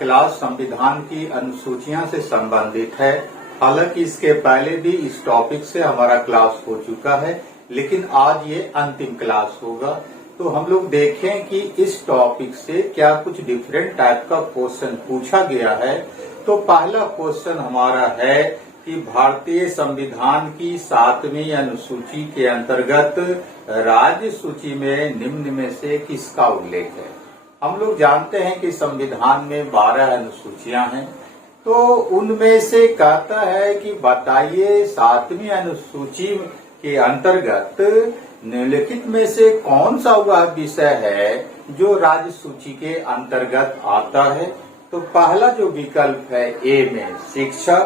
Class संविधान की अनुसूचियां से संबंधित है। हालांकि इसके पहले भी इस टॉपिक से हमारा क्लास हो चुका है, लेकिन आज ये अंतिम क्लास होगा। तो हम लोग देखें कि इस टॉपिक से क्या कुछ डिफरेंट टाइप का क्वेश्चन पूछा गया है। तो पहला क्वेश्चन हमारा है कि भारतीय संविधान की 7वीं अनुसूची के अंतर्गत राज्य सूची में निम्न में से किसका उल्लेख है। हम लोग जानते हैं कि संविधान में 12 अनुसूचियां हैं, तो उनमें से कहता है कि बताइए 7वीं अनुसूची के अंतर्गत निम्नलिखित में से कौन सा वह विषय है जो राज्य सूची के अंतर्गत आता है। तो पहला जो विकल्प है ए में शिक्षा।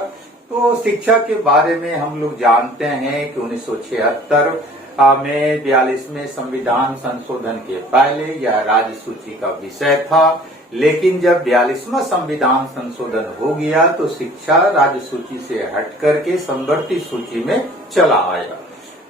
तो शिक्षा के बारे में हम लोग जानते हैं कि 1976 में 42वें संविधान संशोधन के पहले यह राज्य सूची का विषय था, लेकिन जब 42वां संविधान संशोधन हो गया तो शिक्षा राज्य सूची से हट करके संवर्ती सूची में चला आया।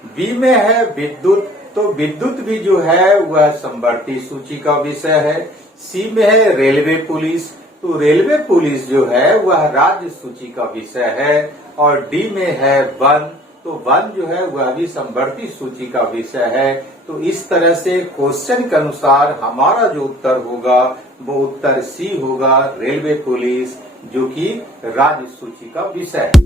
बी में है विद्युत। तो विद्युत भी जो है वह संवर्ती सूची का विषय है। सी में है रेलवे पुलिस। तो रेलवे पुलिस जो है वह राज्य सूची का विषय है। और डी में है वन। तो वन जो है वह भी संवर्ती सूची का विषय है। तो इस तरह से क्वेश्चन के अनुसार हमारा जो उत्तर होगा वो उत्तर सी होगा, रेलवे पुलिस, जो कि राज्य सूची का विषय है।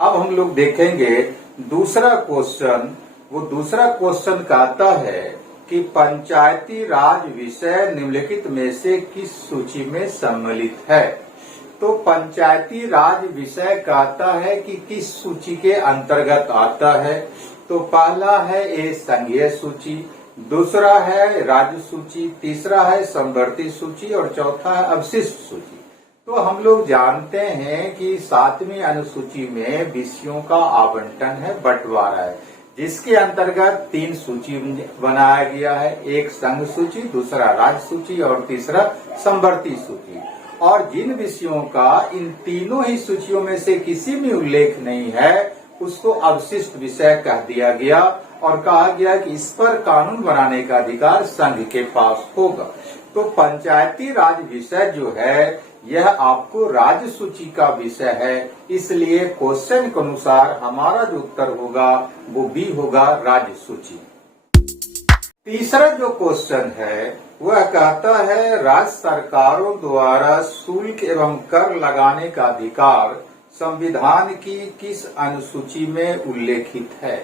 अब हम लोग देखेंगे दूसरा क्वेश्चन। वो दूसरा क्वेश्चन कहता है कि पंचायती राज विषय निम्नलिखित में से किस सूची में सम्मिलित है। तो पंचायती राज विषय कहता है कि किस सूची के अंतर्गत आता है। तो पहला है ए संघीय सूची, दूसरा है राज्य सूची, तीसरा है संवर्ती सूची और चौथा है अवशिष्ट सूची। तो हम लोग जानते हैं कि 7वीं अनुसूची में विषयों का आवंटन है, बंटवारा है, जिसके अंतर्गत 3 सूची बनाया गया है। एक संघ सूची, दूसरा राज्य सूची और तीसरा संवर्ती सूची। और जिन विषयों का इन तीनों ही सूचियों में से किसी में उल्लेख नहीं है उसको अवशिष्ट विषय कह दिया गया और कहा गया कि इस पर कानून बनाने का अधिकार संघ के पास होगा। तो पंचायती राज विषय जो है यह आपको राज्य सूची का विषय है, इसलिए क्वेश्चन के अनुसार हमारा जो उत्तर होगा वो भी होगा राज्य सूची। तीसरा जो क्वेश्चन है वह कहता है राज्य सरकारों द्वारा शुल्क एवं कर लगाने का अधिकार संविधान की किस अनुसूची में उल्लेखित है।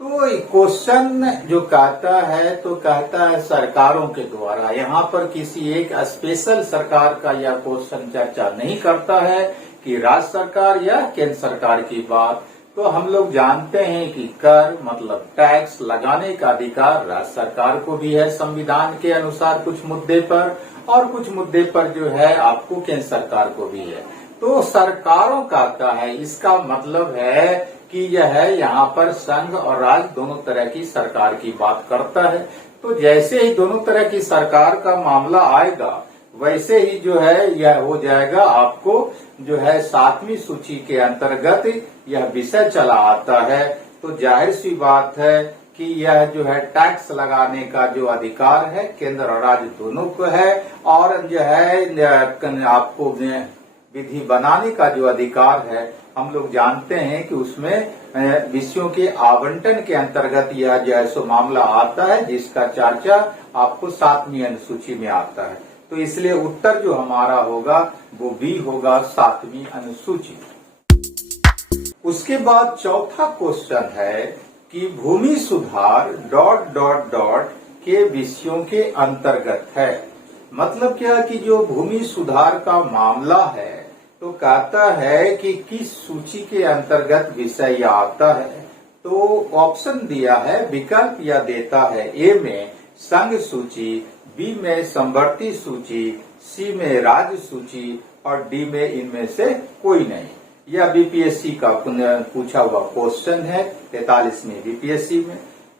तो क्वेश्चन जो कहता है तो कहता है सरकारों के द्वारा। यहाँ पर किसी एक स्पेशल सरकार का यह क्वेश्चन चर्चा नहीं करता है कि राज्य सरकार या केंद्र सरकार की बात। तो हम लोग जानते हैं कि कर मतलब टैक्स लगाने का अधिकार राज्य सरकार को भी है संविधान के अनुसार कुछ मुद्दे पर, और कुछ मुद्दे पर जो है आपको केंद्र सरकार को भी है। तो सरकारों का आता है, इसका मतलब है कि यह यहाँ पर संघ और राज्य दोनों तरह की सरकार की बात करता है। तो जैसे ही दोनों तरह की सरकार का मामला आएगा वैसे ही जो है यह हो जाएगा आपको जो है 7वीं सूची के अंतर्गत यह विषय चला आता है। तो जाहिर सी बात है कि यह जो है टैक्स लगाने का जो अधिकार है केंद्र और राज्य दोनों को है, और जो है आपको विधि बनाने का जो अधिकार है हम लोग जानते हैं कि उसमें विषयों के आवंटन के अंतर्गत यह जो है सो मामला आता है, जिसका चर्चा आपको 7वीं अनुसूची में आता है। तो इसलिए उत्तर जो हमारा होगा वो भी होगा 7वीं अनुसूची। उसके बाद चौथा क्वेश्चन है कि भूमि सुधार ... के विषयों के अंतर्गत है। मतलब क्या कि जो भूमि सुधार का मामला है तो कहता है कि किस सूची के अंतर्गत विषय आता है। तो ऑप्शन दिया है, विकल्प यह देता है, ए में संघ सूची, बी में संवर्ती सूची, सी में राज्य सूची और डी में इनमें से कोई नहीं। यह बीपीएससी का पूछा हुआ क्वेश्चन है 43वीं बीपीएससी में।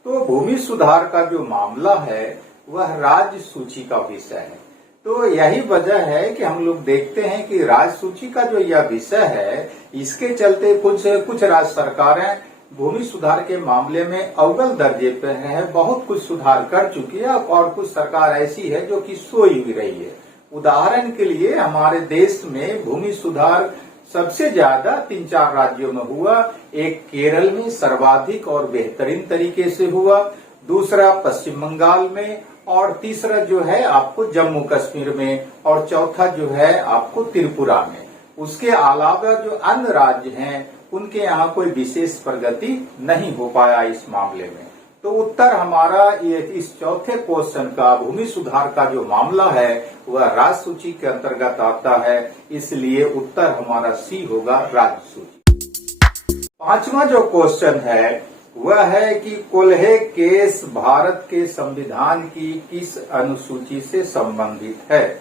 तो भूमि सुधार का जो मामला है वह राज्य सूची का विषय है। तो यही वजह है कि हम लोग देखते हैं कि राज्य सूची का जो यह विषय है इसके चलते कुछ राज्य सरकारें भूमि सुधार के मामले में अव्वल दर्जे पे है, बहुत कुछ सुधार कर चुकी है, और कुछ सरकार ऐसी है जो कि सोई हुई रही है। उदाहरण के लिए हमारे देश में भूमि सुधार सबसे ज्यादा 3-4 राज्यों में हुआ। एक केरल में सर्वाधिक और बेहतरीन तरीके से हुआ, दूसरा पश्चिम बंगाल में, और तीसरा जो है आपको जम्मू कश्मीर में, और चौथा जो है आपको त्रिपुरा में। उसके अलावा जो अन्य राज्य हैं उनके यहाँ कोई विशेष प्रगति नहीं हो पाया इस मामले में। तो उत्तर हमारा ये इस चौथे क्वेश्चन का भूमि सुधार का जो मामला है वह राज्य सूची के अंतर्गत आता है, इसलिए उत्तर हमारा सी होगा, राज्य सूची। पांचवा जो क्वेश्चन है वह है कि कोल्हे केस भारत के संविधान की किस अनुसूची से संबंधित है।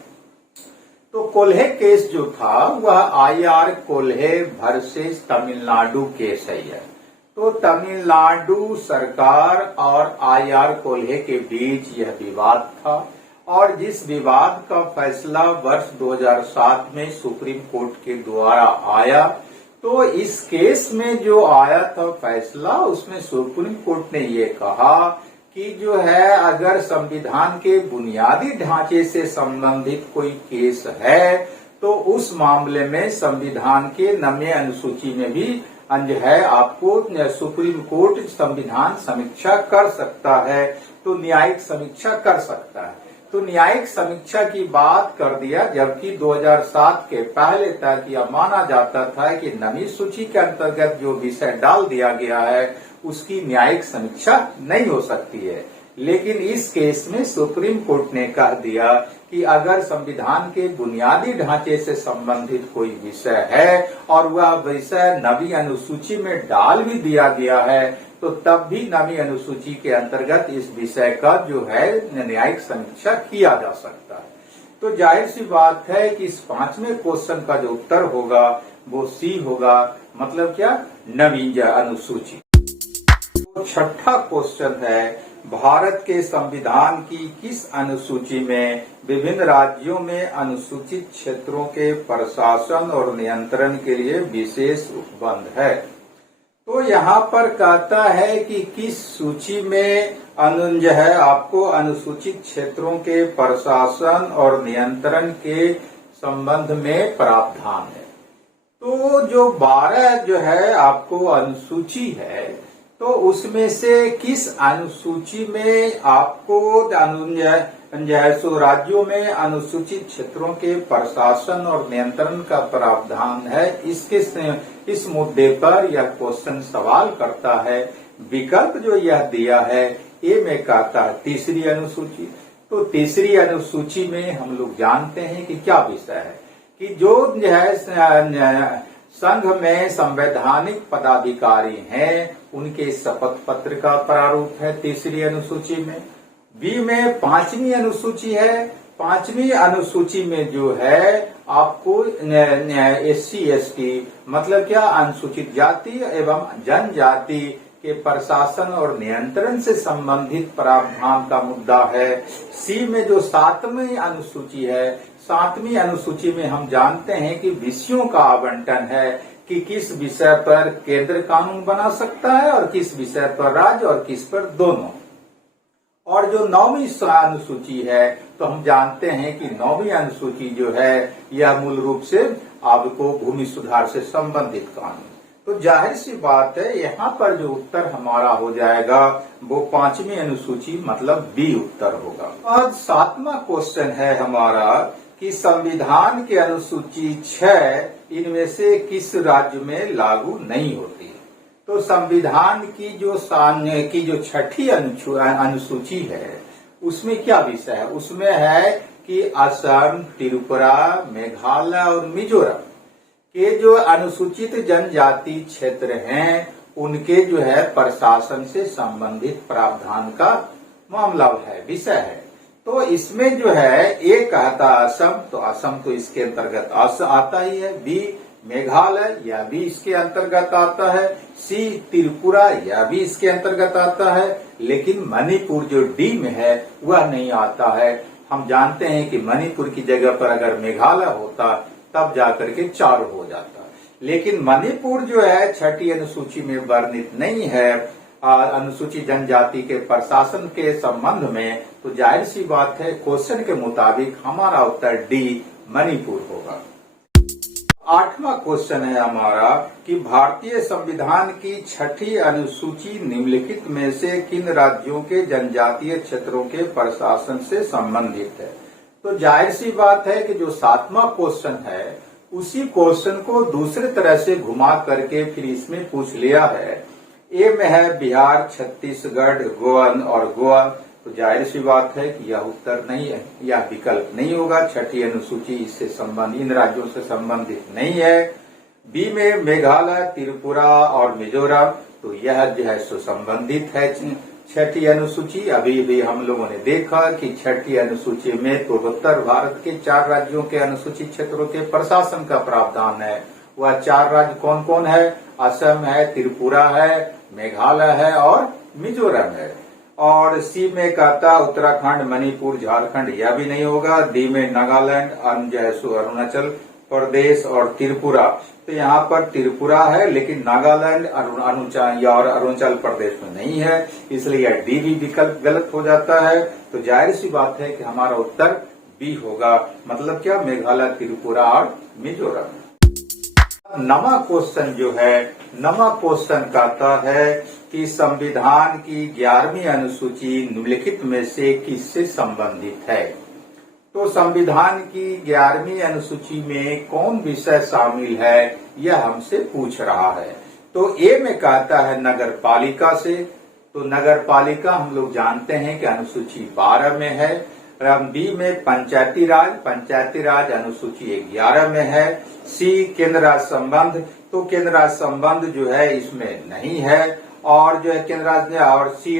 तो कोल्हे केस जो था वह IR Kolhe versus Tamil Nadu case है। तो तमिलनाडु सरकार और IR कोल्हे के बीच यह विवाद था, और जिस विवाद का फैसला वर्ष 2007 में सुप्रीम कोर्ट के द्वारा आया, तो इस केस में जो आया था फैसला, उसमें सुप्रीम कोर्ट ने ये कहा कि जो है अगर संविधान के बुनियादी ढांचे से संबंधित कोई केस है तो उस मामले में संविधान के 9वीं अनुसूची में भी जो है आपको सुप्रीम कोर्ट संविधान समीक्षा कर सकता है, तो न्यायिक समीक्षा कर सकता है। तो न्यायिक समीक्षा की बात कर दिया, जबकि 2007 के पहले तक यह माना जाता था कि 9वीं सूची के अंतर्गत जो विषय डाल दिया गया है उसकी न्यायिक समीक्षा नहीं हो सकती है। लेकिन इस केस में सुप्रीम कोर्ट ने कह दिया कि अगर संविधान के बुनियादी ढांचे से संबंधित कोई विषय है और वह विषय 9वीं अनुसूची में डाल भी दिया गया है, तो तब भी 9वीं अनुसूची के अंतर्गत इस विषय का जो है न्यायिक समीक्षा किया जा सकता है। तो जाहिर सी बात है कि इस 5वें क्वेश्चन का जो उत्तर होगा वो सी होगा, मतलब क्या, 9वीं अनुसूची। तो छठा क्वेश्चन है, भारत के संविधान की किस अनुसूची में विभिन्न राज्यों में अनुसूचित क्षेत्रों के प्रशासन और नियंत्रण के लिए विशेष उपबंध है। तो यहाँ पर कहता है कि किस सूची में जो है आपको अनुसूचित क्षेत्रों के प्रशासन और नियंत्रण के संबंध में प्रावधान है। तो जो 12 जो है आपको अनुसूची है, तो उसमें से किस अनुसूची में आपको राज्यों में अनुसूचित क्षेत्रों के प्रशासन और नियंत्रण का प्रावधान है, इस मुद्दे पर यह क्वेश्चन सवाल करता है। विकल्प जो यह दिया है ए में कहता है तीसरी अनुसूची। तो तीसरी अनुसूची में हम लोग जानते हैं कि क्या विषय है कि जो है संघ में संवैधानिक पदाधिकारी हैं उनके शपथ पत्र का प्रारूप है तीसरी अनुसूची में। बी में 5वीं अनुसूची है। 5वीं अनुसूची में जो है आपको SC ST मतलब क्या, अनुसूचित जाति एवं जनजाति के प्रशासन और नियंत्रण से संबंधित प्रावधान का मुद्दा है। सी में जो 7वीं अनुसूची है, 7वीं अनुसूची में हम जानते हैं कि विषयों का आवंटन है कि किस विषय पर केंद्र कानून बना सकता है और किस विषय पर राज्य और किस पर दोनों। और जो 9वीं अनुसूची है, तो हम जानते हैं कि 9वीं अनुसूची जो है यह मूल रूप से आपको भूमि सुधार से संबंधित कानून। तो जाहिर सी बात है यहाँ पर जो उत्तर हमारा हो जाएगा वो 5वीं अनुसूची मतलब बी उत्तर होगा। आज 7वां क्वेश्चन है हमारा कि संविधान के अनुसूची 6 इनमें से किस राज्य में लागू नहीं होती है। तो संविधान की जो 6ठी अनुसूची है उसमें क्या विषय है, उसमें है कि असम, त्रिपुरा, मेघालय और मिजोरम के जो अनुसूचित जनजाति क्षेत्र हैं उनके जो है प्रशासन से संबंधित प्रावधान का मामला है, विषय है। तो इसमें जो है ए कहता असम, तो असम तो इसके अंतर्गत आता ही है। बी मेघालय, यह भी इसके अंतर्गत आता है। सी त्रिपुरा, यह भी इसके अंतर्गत आता है। लेकिन मणिपुर जो डी में है वह नहीं आता है। हम जानते हैं कि मणिपुर की जगह पर अगर मेघालय होता तब जाकर के 4 हो जाता, लेकिन मणिपुर जो है 6ठी अनुसूची में वर्णित नहीं है। अनुसूचित जनजाति के प्रशासन के संबंध में, तो जाहिर सी बात है क्वेश्चन के मुताबिक हमारा उत्तर डी मणिपुर होगा। 8वां क्वेश्चन है हमारा कि भारतीय संविधान की 6ठी अनुसूची निम्नलिखित में से किन राज्यों के जनजातीय क्षेत्रों के प्रशासन से संबंधित है। तो जाहिर सी बात है कि जो 7वां क्वेश्चन है उसी क्वेश्चन को दूसरे तरह से घुमा करके फिर इसमें पूछ लिया है। ए में है बिहार, छत्तीसगढ़, गोवन और गोवा, तो जाहिर सी बात है कि यह उत्तर नहीं है, यह विकल्प नहीं होगा। 6ठी अनुसूची इससे संबंधित, इन राज्यों से संबंधित नहीं है। बी में मेघालय, त्रिपुरा और मिजोरम, तो यह जो है सुसंबंधित है 6ठी अनुसूची। अभी भी हम लोगों ने देखा कि 6ठी अनुसूची में पूर्वोत्तर भारत के 4 राज्यों के अनुसूचित क्षेत्रों के प्रशासन का प्रावधान है। वह 4 राज्य कौन कौन है? असम है, त्रिपुरा है, मेघालय है और मिजोरम है। और सी में कहता उत्तराखंड, मणिपुर, झारखंड, यह भी नहीं होगा। डी में नागालैंड, अरुणाचल प्रदेश और त्रिपुरा, तो यहाँ पर त्रिपुरा है लेकिन नागालैंड और अरुणाचल प्रदेश में नहीं है, इसलिए डी भी विकल्प गलत हो जाता है। तो जाहिर सी बात है कि हमारा उत्तर बी होगा, मतलब क्या, मेघालय, त्रिपुरा और मिजोरम। 9वां क्वेश्चन जो है, 9वां क्वेश्चन कहता है कि संविधान की 11वीं अनुसूची निम्नलिखित में से किससे संबंधित है। तो संविधान की 11वीं अनुसूची में कौन विषय शामिल है, यह हमसे पूछ रहा है। तो ए में कहता है नगर पालिका से, तो नगर पालिका हम लोग जानते हैं कि अनुसूची 12 में है। बी में पंचायती राज अनुसूची 11 में है। सी केंद्र राज्य संबंध, तो केंद्र राज्य संबंध जो है इसमें नहीं है। और जो है केंद्र राज्य, और सी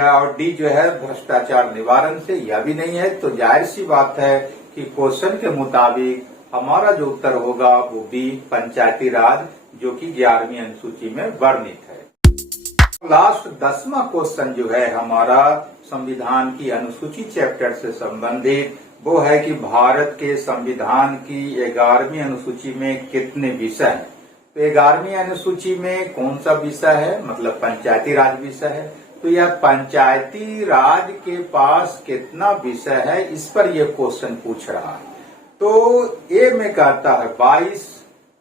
और डी जो है भ्रष्टाचार निवारण से, यह भी नहीं है। तो जाहिर सी बात है कि क्वेश्चन के मुताबिक हमारा जो उत्तर होगा वो बी पंचायती राज, जो कि 11वीं अनुसूची में वर्णित है। लास्ट 10वां क्वेश्चन जो है हमारा संविधान की अनुसूची चैप्टर से संबंधित, वो है कि भारत के संविधान की 11वीं अनुसूची में कितने विषय हैं। तो 11वीं अनुसूची में कौन सा विषय है, मतलब पंचायती राज विषय है। तो यह पंचायती राज के पास कितना विषय है, इस पर यह क्वेश्चन पूछ रहा है। तो ए में कहता है 22,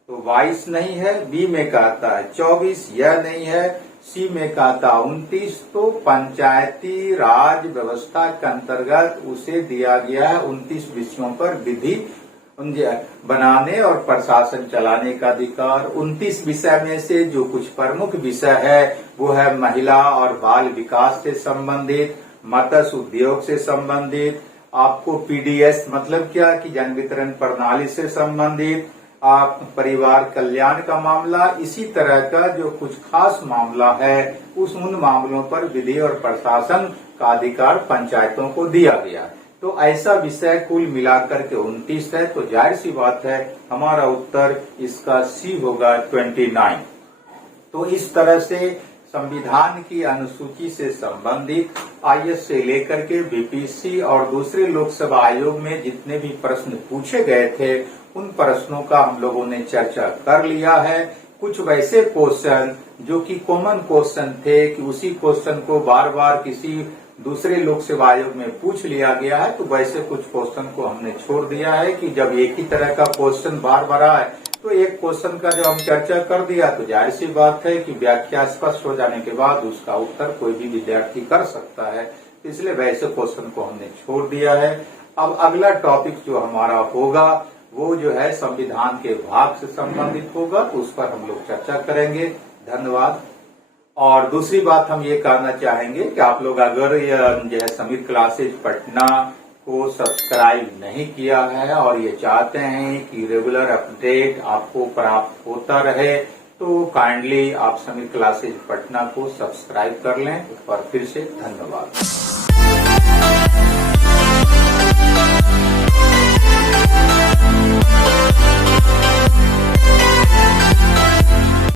तो 22 नहीं है। बी में कहता है 24, यह नहीं है। सी में कहता 29, तो पंचायती राज व्यवस्था के अंतर्गत उसे दिया गया है 29 विषयों पर विधि बनाने और प्रशासन चलाने का अधिकार। 29 विषय में से जो कुछ प्रमुख विषय है वो है महिला और बाल विकास से संबंधित, मत्स्य उद्योग से संबंधित, आपको पीडीएस मतलब क्या कि जन वितरण प्रणाली से संबंधित, आप परिवार कल्याण का मामला, इसी तरह का जो कुछ खास मामला है उन मामलों पर विधि और प्रशासन का अधिकार पंचायतों को दिया गया है। तो ऐसा विषय कुल मिलाकर के 29 है। तो जाहिर सी बात है हमारा उत्तर इसका सी होगा 29। तो इस तरह से संविधान की अनुसूची से संबंधित आईएएस से लेकर के बीपीएससी और दूसरे लोकसभा आयोग में जितने भी प्रश्न पूछे गए थे उन प्रश्नों का हम लोगों ने चर्चा कर लिया है। कुछ वैसे क्वेश्चन जो कि कॉमन क्वेश्चन थे कि उसी क्वेश्चन को बार बार किसी दूसरे लोकसभा आयोग में पूछ लिया गया है, तो वैसे कुछ क्वेश्चन को हमने छोड़ दिया है कि जब एक ही तरह का क्वेश्चन बार बार आए तो एक क्वेश्चन का जब हम चर्चा कर दिया तो जाहिर सी बात है कि व्याख्या स्पष्ट हो जाने के बाद उसका उत्तर कोई भी विद्यार्थी कर सकता है, इसलिए वैसे क्वेश्चन को हमने छोड़ दिया है। अब अगला टॉपिक जो हमारा होगा वो जो है संविधान के भाग से संबंधित होगा, तो उस पर हम लोग चर्चा करेंगे। धन्यवाद। और दूसरी बात हम ये कहना चाहेंगे कि आप लोग अगर जो है समीर क्लासेज पटना को सब्सक्राइब नहीं किया है और ये चाहते हैं कि रेगुलर अपडेट आपको प्राप्त होता रहे, तो काइंडली आप समीर क्लासेज पटना को सब्सक्राइब कर लें। उस पर फिर से धन्यवाद।